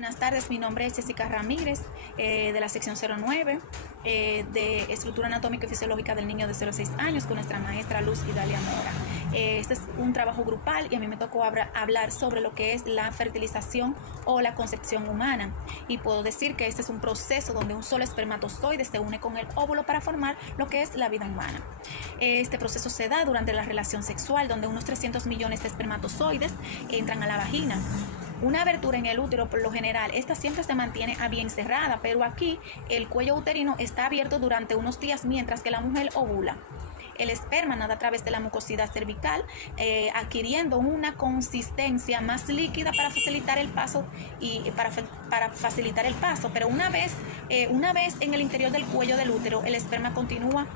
Buenas tardes, mi nombre es Jessica Ramírez, de la sección 09, de Estructura Anatómica y Fisiológica del Niño de 0 a 6 años, con nuestra maestra Luz Idalia Mora. Este es un trabajo grupal y a mí me tocó hablar sobre lo que es la fertilización o la concepción humana. Y puedo decir que este es un proceso donde un solo espermatozoide se une con el óvulo para formar lo que es la vida humana. Este proceso se da durante la relación sexual, donde unos 300 millones de espermatozoides entran a la vagina. Una abertura en el útero, por lo general, esta siempre se mantiene bien cerrada, pero aquí el cuello uterino está abierto durante unos días mientras que la mujer ovula. El esperma nada a través de la mucosidad cervical, adquiriendo una consistencia más líquida para facilitar el paso pero una vez en el interior del cuello del útero, el esperma continúa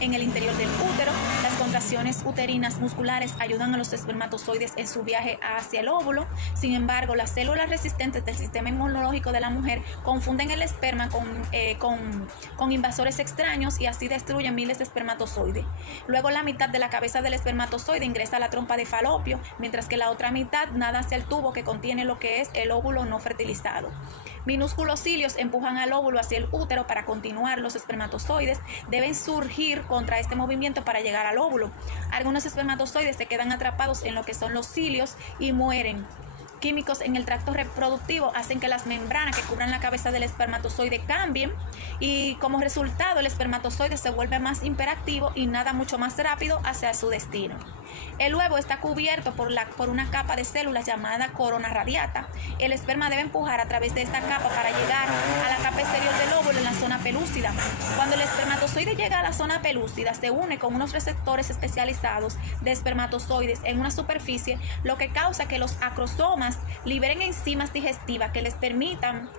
en el interior del útero. Las contracciones uterinas musculares ayudan a los espermatozoides en su viaje hacia el óvulo. Sin embargo, las células resistentes del sistema inmunológico de la mujer confunden el esperma con invasores extraños y así destruyen miles de espermatozoides. Luego, la mitad de la cabeza del espermatozoide ingresa a la trompa de falopio, mientras que la otra mitad nada hacia el tubo que contiene lo que es el óvulo no fertilizado. Minúsculos cilios empujan al óvulo hacia el útero para continuar. Los espermatozoides deben surgir contra este movimiento para llegar al óvulo. Algunos espermatozoides se quedan atrapados en lo que son los cilios y mueren. Químicos en el tracto reproductivo hacen que las membranas que cubran la cabeza del espermatozoide cambien y como resultado el espermatozoide se vuelve más hiperactivo y nada mucho más rápido hacia su destino. El huevo está cubierto por una capa de células llamada corona radiata. El esperma debe empujar a través de esta capa para llegar a la capa exterior del óvulo en la zona pelúcida. Cuando el espermatozoide llega a la zona pelúcida, se une con unos receptores especializados de espermatozoides en una superficie, lo que causa que los acrosomas liberen enzimas digestivas que les permiten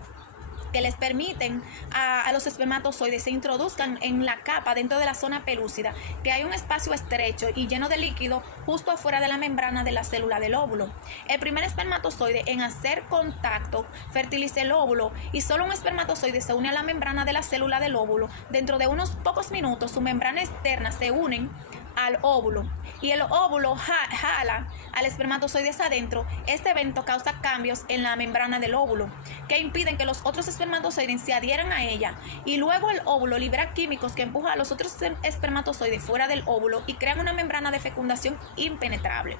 a los espermatozoides se introduzcan en la capa dentro de la zona pelúcida, que hay un espacio estrecho y lleno de líquido justo afuera de la membrana de la célula del óvulo. El primer espermatozoide en hacer contacto fertiliza el óvulo y solo un espermatozoide se une a la membrana de la célula del óvulo. Dentro de unos pocos minutos, su membrana externa se unen al óvulo y el óvulo jala al espermatozoide hacia adentro. Este evento causa cambios en la membrana del óvulo que impiden que los otros espermatozoides se adhieran a ella, y luego el óvulo libera químicos que empujan a los otros espermatozoides fuera del óvulo y crean una membrana de fecundación impenetrable.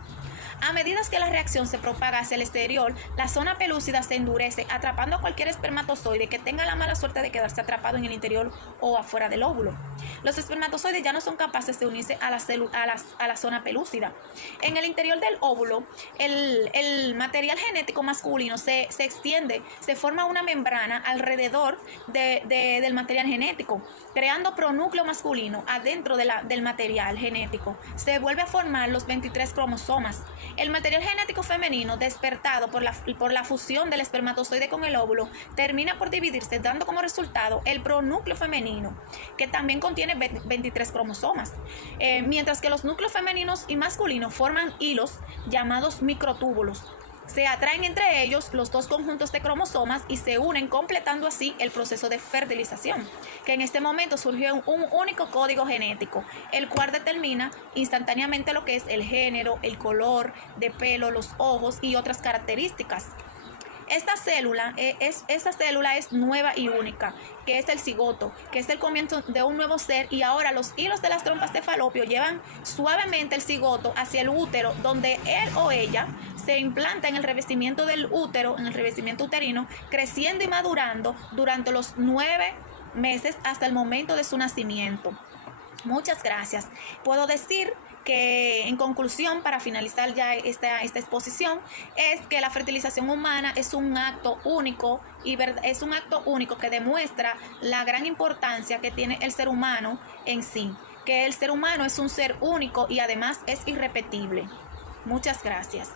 A medida que la reacción se propaga hacia el exterior, la zona pelúcida se endurece, atrapando a cualquier espermatozoide que tenga la mala suerte de quedarse atrapado en el interior o afuera del óvulo. Los espermatozoides ya no son capaces de unirse a la zona pelúcida. En el interior del óvulo, el material genético masculino se extiende, se forma una membrana alrededor del material genético, creando pronúcleo masculino adentro del material genético. Se vuelve a formar los 23 cromosomas. El material genético femenino, despertado por la fusión del espermatozoide con el óvulo, termina por dividirse, dando como resultado el pronúcleo femenino, que también contiene 23 cromosomas, mientras que los núcleos femeninos y masculinos forman hilos llamados microtúbulos. Se atraen entre ellos los dos conjuntos de cromosomas y se unen, completando así el proceso de fertilización, que en este momento surgió un único código genético, el cual determina instantáneamente lo que es el género, el color de pelo, los ojos y otras características. Esta célula es nueva y única, que es el cigoto, que es el comienzo de un nuevo ser, y ahora los hilos de las trompas de falopio llevan suavemente el cigoto hacia el útero, donde él o ella se implanta en el revestimiento del útero, en el revestimiento uterino, creciendo y madurando durante los 9 meses hasta el momento de su nacimiento. Muchas gracias. Puedo decir que, en conclusión, para finalizar ya esta exposición, es que la fertilización humana es un acto único que demuestra la gran importancia que tiene el ser humano en sí, que el ser humano es un ser único y además es irrepetible. Muchas gracias.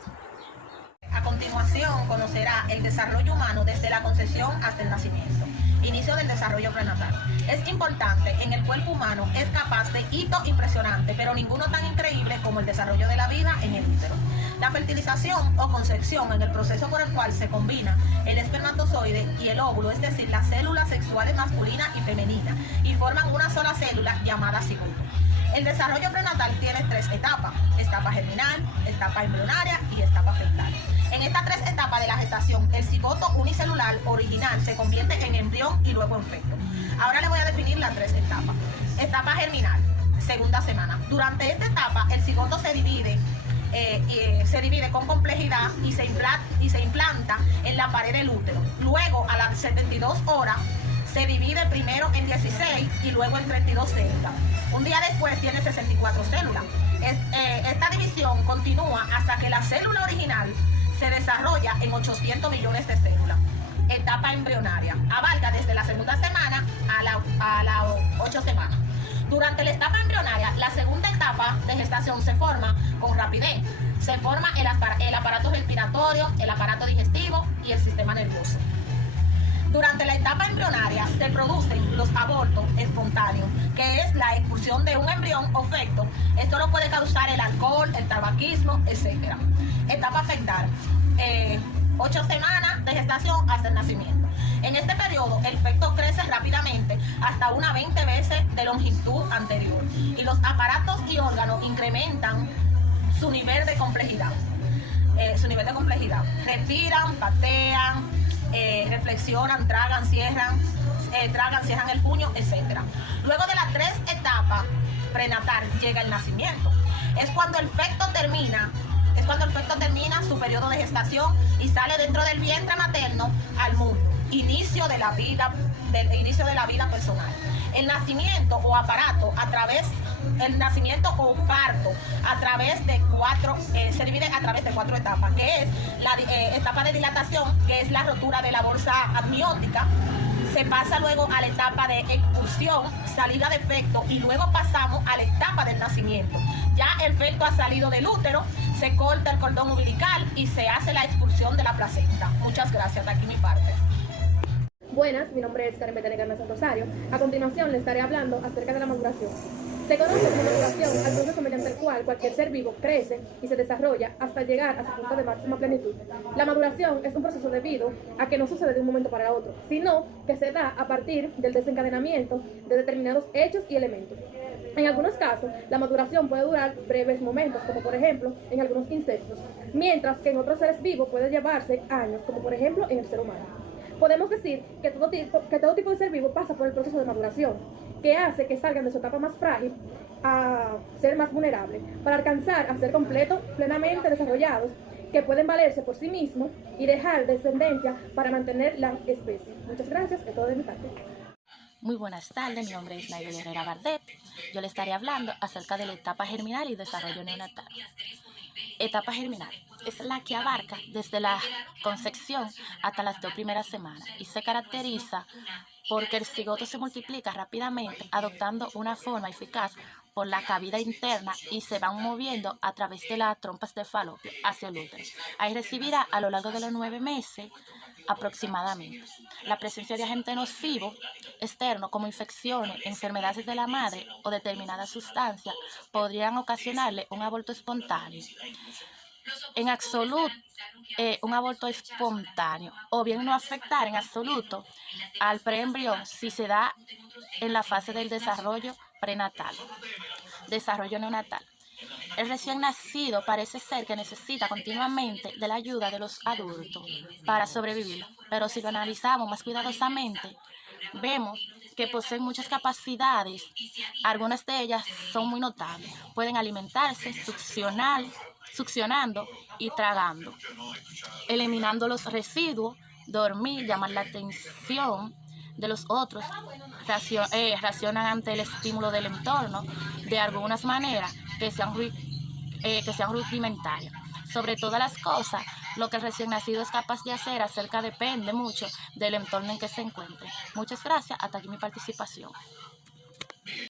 A continuación conocerá el desarrollo humano desde la concepción hasta el nacimiento. Inicio del desarrollo prenatal. Es importante, en el cuerpo humano es capaz de hito impresionante, pero ninguno tan increíble como el desarrollo de la vida en el útero. La fertilización o concepción, en el proceso por el cual se combina el espermatozoide y el óvulo, es decir, las células sexuales masculina y femenina, y forman una sola célula llamada cigoto. El desarrollo prenatal tiene 3 etapas: etapa germinal, etapa embrionaria y etapa fetal. En estas 3 etapas de la gestación, el cigoto unicelular original se convierte en embrión y luego en feto. Ahora les voy a definir las 3 etapas. Etapa germinal, segunda semana. Durante esta etapa, el cigoto se divide con complejidad y se implanta en la pared del útero. Luego, a las 72 horas, se divide primero en 16 y luego en 32 células. Un día después tiene 64 células. Esta división continúa hasta que la célula original se desarrolla en 800 millones de células. Etapa embrionaria. Abarca desde la segunda semana a las 8 semanas. Durante la etapa embrionaria, la segunda etapa de gestación se forma con rapidez. Se forma el aparato respiratorio, el aparato digestivo y el sistema nervioso. Durante la etapa embrionaria se producen los abortos espontáneos, que es la expulsión de un embrión o feto. Esto lo puede causar el alcohol, el tabaquismo, etc. Etapa fetal. 8 semanas de gestación hasta el nacimiento. En este periodo, el feto crece rápidamente hasta unas 20 veces de longitud anterior y los aparatos y órganos incrementan su nivel de complejidad. Respiran, patean, reflexionan, tragan, cierran el puño, etc. Luego de las 3 etapas prenatal llega el nacimiento. Es cuando el feto termina su periodo de gestación y sale dentro del vientre materno al mundo. Inicio de la vida personal. El nacimiento o parto se divide a través de 4 etapas, que es la etapa de dilatación, que es la rotura de la bolsa amniótica. Se pasa luego a la etapa de expulsión, salida de feto, y luego pasamos a la etapa del nacimiento. Ya el feto ha salido del útero, se corta el cordón umbilical y se hace la expulsión de la placenta. Muchas gracias, de aquí mi parte. Buenas, mi nombre es Karen Betania Garza Rosario. A continuación les estaré hablando acerca de la maduración. Se conoce como maduración al proceso mediante el cual cualquier ser vivo crece y se desarrolla hasta llegar a su punto de máxima plenitud. La maduración es un proceso debido a que no sucede de un momento para otro, sino que se da a partir del desencadenamiento de determinados hechos y elementos. En algunos casos, la maduración puede durar breves momentos, como por ejemplo en algunos insectos, mientras que en otros seres vivos puede llevarse años, como por ejemplo en el ser humano. Podemos decir que todo tipo de ser vivo pasa por el proceso de maduración, que hace que salgan de su etapa más frágil a ser más vulnerables, para alcanzar a ser completos, plenamente desarrollados, que pueden valerse por sí mismos y dejar descendencia para mantener la especie. Muchas gracias, es todo de mi parte. Muy buenas tardes, mi nombre es Nayeli Herrera Bardet. Yo le estaré hablando acerca de la etapa germinal y desarrollo neonatal. Etapa germinal es la que abarca desde la concepción hasta las 2 primeras semanas y se caracteriza porque el cigoto se multiplica rápidamente adoptando una forma eficaz por la cavidad interna y se van moviendo a través de las trompas de falopio hacia el útero. Ahí recibirá a lo largo de los 9 meses aproximadamente la presencia de agentes nocivos externos como infecciones, enfermedades de la madre o determinadas sustancias podrían ocasionarle un aborto espontáneo. En absoluto, un aborto espontáneo o bien no afectar en absoluto al preembrión si se da en la fase del desarrollo prenatal. Desarrollo neonatal. El recién nacido parece ser que necesita continuamente de la ayuda de los adultos para sobrevivir, pero si lo analizamos más cuidadosamente, vemos que poseen muchas capacidades, algunas de ellas son muy notables. Pueden alimentarse, succionando y tragando, eliminando los residuos, dormir, llamar la atención de los otros, reaccionan ante el estímulo del entorno de algunas maneras que sean rudimentarias. Sobre todas las cosas, lo que el recién nacido es capaz de hacer depende mucho del entorno en que se encuentre. Muchas gracias, hasta aquí mi participación.